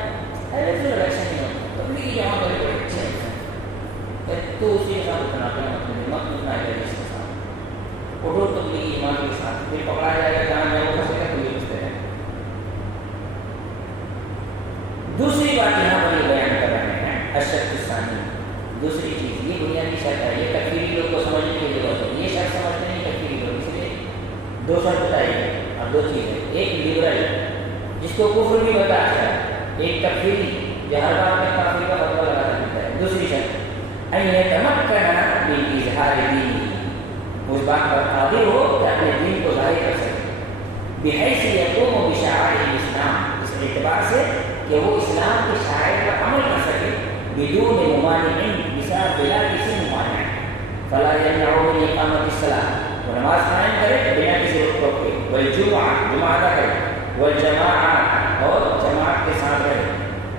اہل حدیث تو ایسا نہیں ہوتا، تبلیغی جماعت والے بڑے اچھے ہیں، تو اسی کے ساتھ اٹھنا پڑنا مت اٹھنا ہے حدیث کے ساتھ، اٹھو تبلیغی جماعت کے ساتھ، پھر پکڑا جائے گا جہاں میں وہ پھنسے گا تو یہ پھنستے ہیں. دوسری بات یہاں پر یہ بیان کر رہے ہیں اشرف الثانی، دوسری چیز یہ بنیادی شرط ہے، یہ تکفیری لوگ کو سمجھنے کی ضرورت ہے، یہ شرط سمجھتے نہیں تکفیری لوگ، اس لیے دو شرط بتائی گئی اور دو چیزیں، ایک لبرل جس کو کفر بھی بتاتا ہے، ایک تکفیری جو ہر بات میں کافر کا فتویٰ لگا سکتا ہے. دوسری شرط ان یتمکن باظہار دینہ، اس بات پر قادر ہو کہ اپنے دین کو ظاہر کر سکے، بحیث یقوم بشعائر الاسلام، اس اعتبار سے کہ وہ اسلام کے شعائر پر عمل کر سکے، بدون ممانع بلا کسی ممانع، فلا یمنع من اقامت الصلاۃ، وہ نماز قائم کرے بنا کسی روک ٹوک کے، والجمعہ جمعہ ادا کرے، والجماعہ اور جماعت کے ساتھ رہے،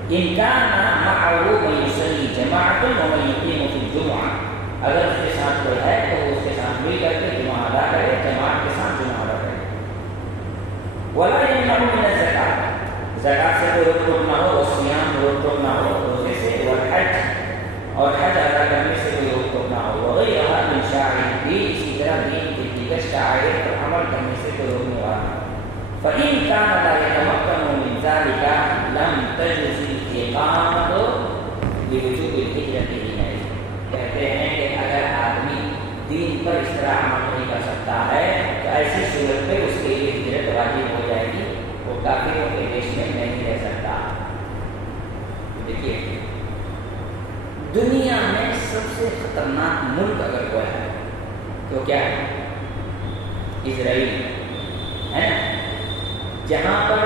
ان کان معه من یصلی جماعۃ ومن یقیم فی الجمعہ، اگر اس کے ساتھ کوئی ہے تو وہ اس کے ساتھ مل کر کے جمعہ ادا کرے، جماعت کے ساتھ جمعہ ادا کرے. ولا یمنع من الزکاۃ، زکات سے کوئی روک ٹوک نہ ہو، اور صیام روک ٹوک نہ ہو روزے سے، والحج اور حج ادا کرنے سے کوئی روک ٹوک نہ ہو، وغیرہ من شعائر الدین، اسی طرح دین کے دیگر شعائر پر عمل کرنے سے کوئی روکنے والا نہ ہو. فإن كان لا يتمكن من ذلك لم تجوز الإقامة بوجوب الهجرة إليه. کہتے ہیں کہ اگر آدمی دین پر اس طرح عمل نہیں کر سکتا ہے تو ایسی صورت میں اس کے لیے ہجرت واجب ہو جائے گی، وہ کافروں کے دیش میں نہیں رہ سکتا. دیکھیے دنیا میں سب سے خطرناک ملک اگر کوئی ہے تو کیا ہے؟ اسرائیل ہے نا، جہاں پر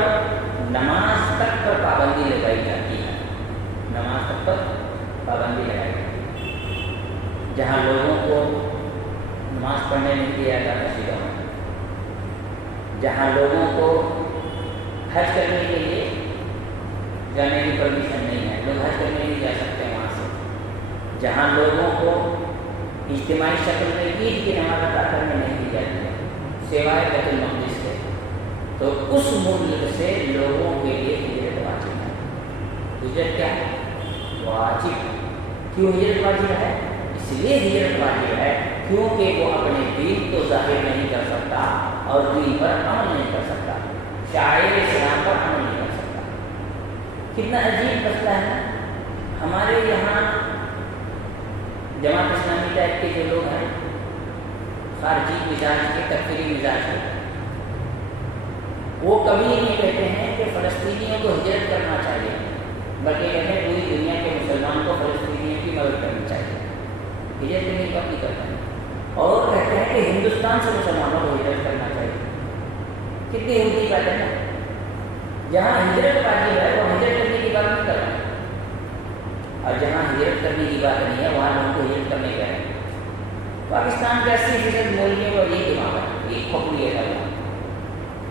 نماز تک پر پابندی لگائی جاتی ہے، نماز تک پر پابندی لگائی جاتی ہے، جہاں لوگوں کو نماز پڑھنے نہیں دیا جاتا سیدھا، جہاں لوگوں کو حج کرنے کے لیے جانے کی پرمیشن نہیں ہے، لوگ حج کرنے نہیں جا سکتے وہاں سے، جہاں لوگوں کو اجتماعی شکل میں عید کی نماز ادا کرنے نہیں دی جاتی ہے سوائے بیت المقدس کے، تو اس ملک سے لوگوں کے لیے ہجرت واجب ہے. ہجرت کیا ہے؟ واجب. کیوں ہجرت واجب ہے؟ اس لیے ہجرت واجب ہے کیونکہ وہ اپنے دین کو ظاہر نہیں کر سکتا اور دین پر عمل نہیں کر سکتا، شاعر اسلام پر عمل نہیں کر سکتا. کتنا عجیب مسئلہ ہے. ہمارے یہاں جماعت اسلامی ٹائپ کے جو لوگ ہیں، خارجی مزاج کے، تکفیری مزاج کے، وہ کبھی نہیں کہتے ہیں کہ فلسطینیوں کو ہجرت کرنا چاہیے، بلکہ کہتے ہیں پوری دنیا کے مسلمانوں کو فلسطینیوں کی مدد کرنی چاہیے. ہجرت کرنے کا نہیں کرتے ہیں، اور کہتے ہیں کہ ہندوستان سے مسلمانوں کو ہجرت کرنا چاہیے. کتنی ہندی بات ہے نا، جہاں ہجرت واجب ہے وہ ہجرت کرنے کی بات نہیں کر رہے ہیں، اور جہاں ہجرت کرنے کی بات نہیں ہے وہاں لوگوں کو ہجرت کرنے کا ہے. پاکستان کے 80% مولویوں کو یہ دماغ ہے، یہ کھوپڑی ہے.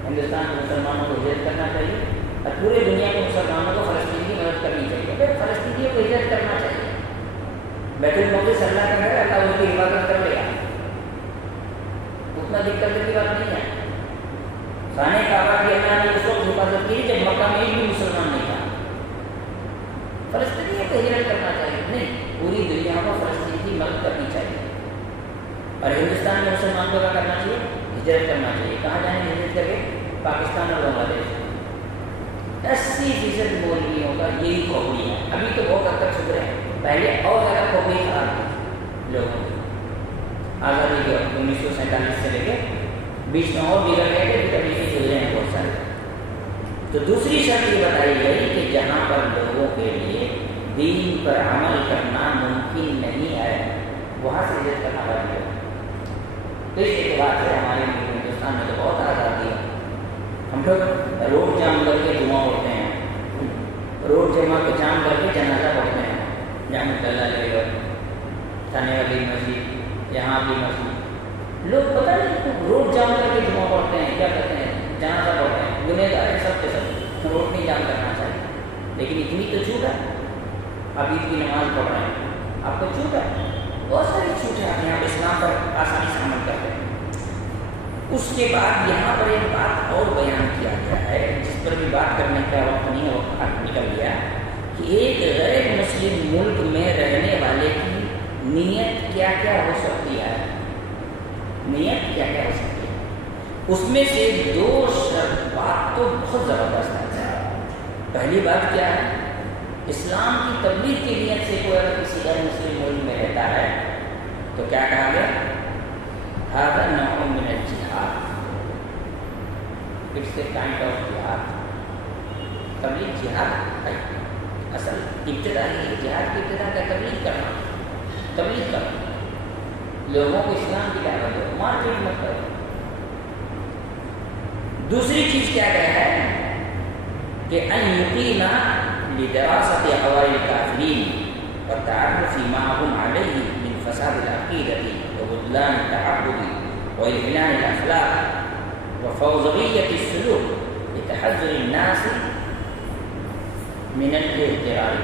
ہندوستان کے مسلمانوں کو ہجرت کرنا چاہیے اور پورے دنیا کے مسلمانوں کو فلسطین کی مدد کرنی چاہیے. پھر فلسطینیوں کو ہجرت کرنا چاہیے. بیت المقدس اللہ کا گھر، اللہ ان کی حفاظت کر لے گا، اتنا دقت کی بات نہیں ہے. خانہ کعبہ کی اللہ نے اس وقت حفاظت کی جب مکہ میں ایک بھی مسلمان نہیں تھا. فلسطینیوں کو ہجرت کرنا چاہیے نہیں، پوری دنیا کو فلسطین کی مدد کرنی چاہیے. اور ہندوستان میں مسلمان کو کیا کرنا چاہیے؟ ہجرت کرنا چاہیے. کہاں جائیں گے ہجرت کر کے؟ پاکستان اور بنگلہ دیش. 80% مولویوں کا یہی کھوپڑی ہے. ابھی تو بہت حد تک سدھرے ہیں، پہلے اور زیادہ کھوپڑی خراب تھی لوگوں کی. آزادی کے 1947 سے لے کے بیچ میں اور بگڑ گئے تھے، پھر ابھی سدھرے ہیں بہت سارے. تو دوسری شرط یہ بتائی گئی کہ جہاں پر لوگوں کے لیے دین پر عمل کرنا ممکن نہیں ہے، وہاں سے ہجرت کرنا پڑے گا۔ تو اس اعتبار سے ہمارے ہندوستان میں تو بہت آزادی ہے۔ ہم لوگ روڈ جام کر کے جمعہ پڑھتے ہیں، روڈ جام کر کے جنازہ پڑھتے ہیں، جامع اللہ علیہ تھانے والی مسجد، یہاں بھی مسجد، لوگ پتہ نہیں روڈ جام کر کے جمعہ پڑھتے ہیں، کیا کرتے ہیں، جنازہ پڑھتے ہیں، گنہگار ہیں سب کے سب، روڈ نہیں جام کرنا چاہیے، لیکن اتنی تو چھوٹ ہے۔ اب عید کی نماز پڑھ رہے ہیں، آپ کو چھوٹ ہے، بہت ساری چھوٹ ہے، آپ یہاں پہ اسلام پر آسانی سے عمل کرتے ہیں۔ اس کے بعد یہاں پر ایک بات اور بیان کیا گیا ہے جس پر بھی بات کرنے کا وقت نہیں ہے، وقت نکل گیا، کہ ایک غیر مسلم ملک میں رہنے والے کی نیت کیا کیا ہو سکتی ہے، نیت کیا کیا ہو سکتی ہے۔ اس میں سے دو بات تو بہت زبردست ہے۔ پہلی بات کیا ہے، اسلام کی تبلیغ کی نیت سے کوئی اگر کسی غیر مسلم ملک میں رہتا ہے تو کیا کہا گیا، هذا نوع من الجہاد، اٹس اے کائنڈ آف جہاد۔ تبلیغ جہاد ہے، اصل ابتدائی جہاد کی ابتدا کا تبلیغ کرنا، لوگوں کو اسلام کی دعوت دو، مارکیٹ مت کرو۔ دوسری چیز کیا گیا ہے کہ ان یقیم لدراست احوال الکافرین والتعرف معهم علیہ من فساد العقیدۃ وبطلان التعبد وإذلال الأخلاق وفوضوية السلوك لتحذر الناس من الاغترار۔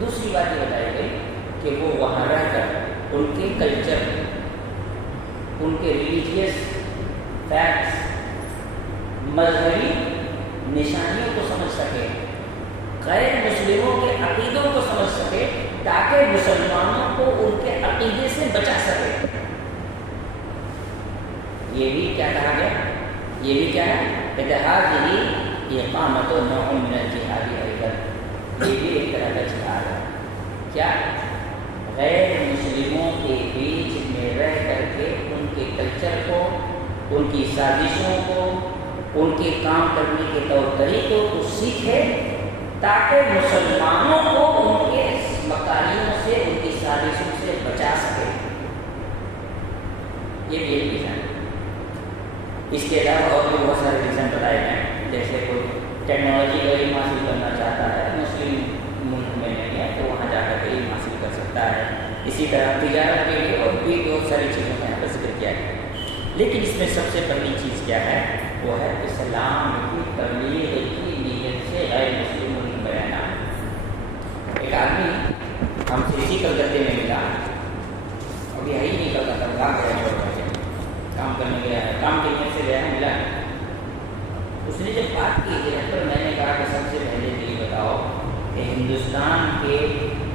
دوسری بات یہ بتائی گئی کہ وہ وہاں رہ کر ان کے کلچر، ان کے ریلیجیس فیکٹس، مذہبی نشانیوں کو سمجھ سکے، غیر مسلموں کے عقیدوں کو سمجھ سکے، تاکہ مسلمانوں کو ان کے عقیدے سے بچا سکے۔ یہ بھی کیا کہا گیا، یہ بھی کیا ہے، اتحاد ہی اقامت و نوع من الجہاد ایضا، یہ بھی ایک طرح کا جہاد ہے۔ کیا غیر مسلموں کے بیچ میں رہ کر کے ان کے کلچر کو، ان کی سازشوں کو، ان کے کام کرنے کے طور طریقوں کو سیکھے، تاکہ مسلمانوں کو ان کے مکاریوں سے، ان کی سازشوں سے بچا سکے۔ یہ بھی ایک ریزن ہے۔ اس کے علاوہ اور بھی بہت سارے ریزن بتائے گئے ہیں، جیسے کوئی ٹیکنالوجی کا علم حاصل کرنا چاہتا ہے، مسلم ملک میں نہیں ہے تو وہاں جا کر کے علم حاصل کر سکتا ہے۔ اسی طرح تجارت کے لیے اور بھی بہت ساری چیزوں کا یہاں پر ذکر کیا گیا ہے۔ لیکن اس میں سب سے پہلی چیز کیا ہے، وہ ہے اسلام کی تبلیغ کی نیت سے غیر مسلم ملک میں رہنا۔ ایک آدمی ہم سے اسی کلکتے میں ملا، ابھی ہے ہی نہیں کلکتہ، کام کرنے گیا ہے، کام کی نیت سے گیا ہے، ملا ہے۔ اس نے جب بات کی ہجرت پر، میں نے کہا کہ سب سے پہلے یہ بتاؤ کہ ہندوستان کے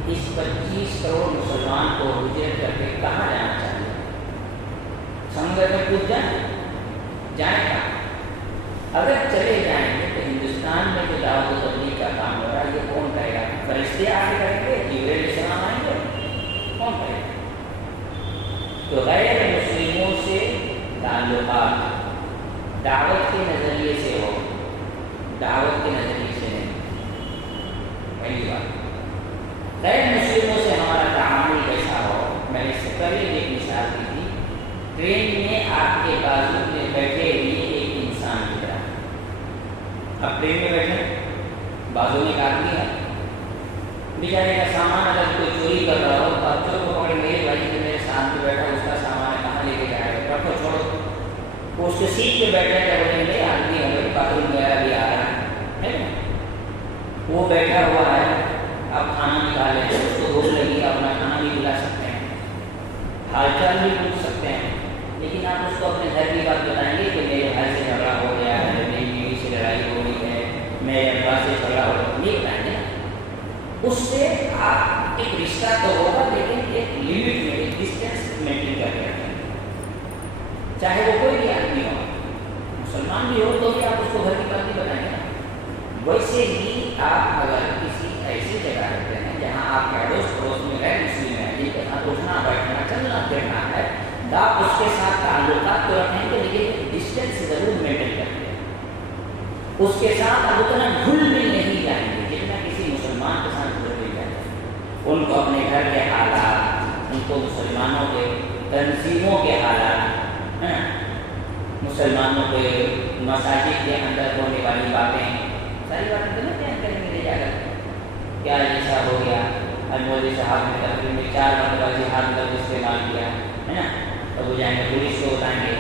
اس 25 کروڑ مسلمان کو ہجرت کر کے کہاں جانا چاہیے؟ سمندر میں کود جائیں گا؟ اگر چلے جائیں گے تو ہندوستان میں جو دعوت و تبلیغ کا کام ہو رہا ہے یہ کون کرے گا؟ فرشتے آ کے کریں گے؟ جبرائیل علیہ السلام آئیں گے؟ کون کرے گا؟ تو غیر مسلموں سے تعلقات دعوت کے نظریے سے ہو، دعوت کے نظریے سے نہیں۔ پہلی بات، غیر مسلموں سے ہمارا تعامل کیسا ہو؟ میں نے اس سے پہلے ایک مثال دی تھی، ٹرین میں آپ کے بازو میں بیٹھے ہوئے ایک انسان کی طرح، اب ٹرین میں بیٹھے بازو میں ایک آدمی ہے، بیچارے کا سامان اگر کوئی چوری کر رہا ہو تو آپ چور کو پکڑ میرے بھائی کے میرے ساتھ میں بیٹھا، اس کا سامان کہاں لے کے جائے گا؟ رکھو، چھوڑو۔ وہ اس کے سیٹ پہ بیٹھا ہے، بولیں گے آدمی ہمیں باتھ روم گیا بھی آ رہا ہے نا، وہ بیٹھا ہوا ہے، آپ کھانا نکالیں، اس کو بھوک لگی، اپنا کھانا بھی کھلا سکتے ہیں، حال چال بھی پوچھ سکتے ہیں، لیکن آپ اس کو اپنے گھر کی بات بتائیں گے کہ میرے بھائی سے جھگڑا ہو گیا ہے، میری بیوی سے لڑائی ہو گئی ہے، میرے ابا سے جھگڑا ہو گیا، نہیں بتائیں گے۔ اس سے آپ ایک رشتہ تو ہوگا، لیکن ایک لمٹ میں، ایک ڈسٹینس مینٹین کر کے رکھیں، چاہے وہ کوئی بھی آدمی ہو، مسلمان بھی ہو تو بھی آپ اس کو گھر کی بات نہیں بتائیں گے۔ ویسے ہی آپ اگر کسی ایسی جگہ رہتے ہیں جہاں آپ کے اڑوس پڑوس میں غیر مسلم ہیں، جن کے ساتھ اٹھنا بیٹھنا چلنا پھرنا ہے، تو آپ اس کے ساتھ تعلقات تو رکھیں گے، لیکن ڈسٹینس ضرور مینٹین کریں گے۔ اس کے ساتھ آپ اتنا گھل مل نہیں جائیں گے جتنا کسی مسلمان کے ساتھ ان کو اپنے گھر کے حالات، ان کو مسلمانوں کے تنظیموں کے حالات، مسلمانوں کے مساجد کے اندر ہونے والی باتیں، ساری باتیں تو نہیں بیان کریں گے لے جا کر کیا ایسا ہو گیا، مولوی صاحب نے تقریب میں 4 مرتبہ جہاد کا استعمال کیا ہے نا، تو وہ جائیں گے پولیس کو بتائیں گے.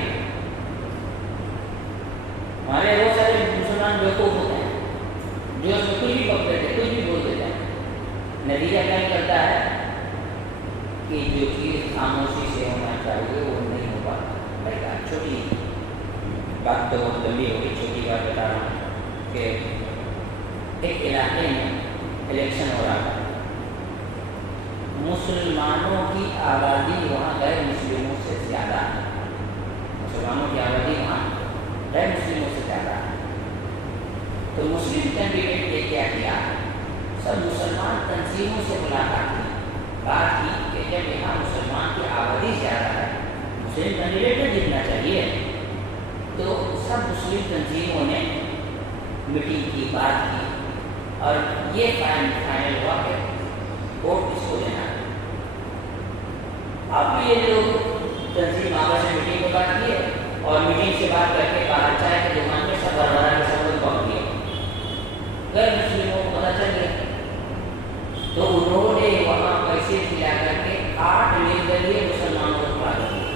ہمارے بہت سارے مسلمان بیوقوف ہوتے ہیں جو اس میں کچھ بھی پکڑتے تھے، کچھ بھی بول دیتے ہیں. نتیجہ کیا کرتا ہے کہ جو چیز خاموشی سے ہونا چاہیے وہ نہیں ہو پاتا. بھائی چھوٹی بات تو بہت لمبی ہوگی، چھوٹی بات بتا رہا ہوں کہ ایک علاقے میں الیکشن ہو رہا تھا. مسلمانوں کی آبادی وہاں غیر مسلموں سے زیادہ ہے. مسلمانوں کی آبادی وہاں غیر مسلموں سے زیادہ ہے. تو مسلم کینڈیڈیٹ نے کیا کیا، سب مسلمان تنظیموں سے ملاقات کی، بات کی کہ جب یہاں مسلمان کی آبادی زیادہ ہے، مسلم کینڈیڈیٹ کو جیتنا چاہیے. تو سب مسلم تنظیموں نے میٹنگ کی، بات کی، اور یہ فائنل ہوا کہ ووٹ کس کو دینا ہے. اب یہ جو تنظیم آپس میں میٹنگ کو بات کی ہے اور میٹنگ سے بات کر کے باہر چائے کی دکان میں سب برابر کے سب لوگ پہنچ گئے. غیر مسلموں کو پتہ چل گیا تو انہوں نے وہاں پیسے کھلا کر کے 8 نردلیہ مسلمانوں کو کھڑا کر دیا.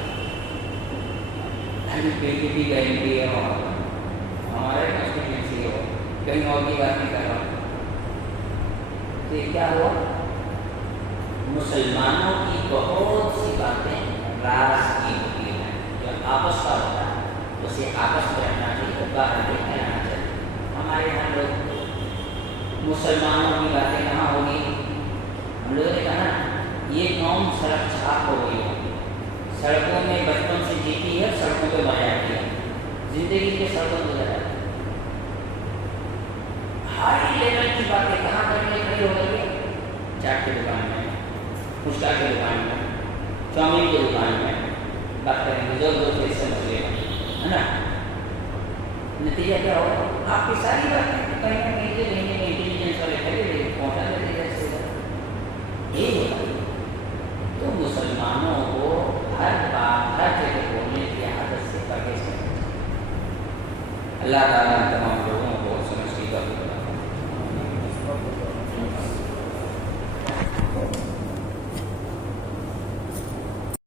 BJP کا MP ہے وہاں، ہمارے کانسٹیٹوئنسی ہو، کہیں اور کی بات نہیں کر رہا ہوں. تو یہ کیا ہوا، مسلمانوں کی بہت سی باتیں راز کی ہوتی ہیں، جو آپس کا ہوتا ہے اسے آپس میں رکھنا چاہیے، باہر نہیں پھیلانا چاہیے. ہمارے یہاں لوگ مسلمانوں کی باتیں کہاں ہوگی، ہم لوگوں نے کہا یہ قوم سڑک چھاپ ہو گئی ہے، سڑکوں میں بچپن سے جیتی ہے، سڑکوں پہ بڑھ جاتی ہے، زندگی کے سڑکوں پہ گزر جاتی ہے. ہائی لیول کی باتیں کہاں کرنے کھڑی ہو گئی ہے، چاٹ کی دکان میں، پھچکا کی دکان میں، چاؤمین کی دکان میں بات کریں گے، جو دوسرے سے مسئلے ہے نا. نتیجہ کیا ہوگا، آپ کی ساری باتیں کہیں نہ کہیں سے انٹیلیجنس والے کھڑے پہنچا دیتے جیسے یہی ہوتا ہے. تو مسلمانوں کو ہر بات ہر جگہ بولنے کی عادت سے پرہیز کرنا چاہیے. اللہ تعالیٰ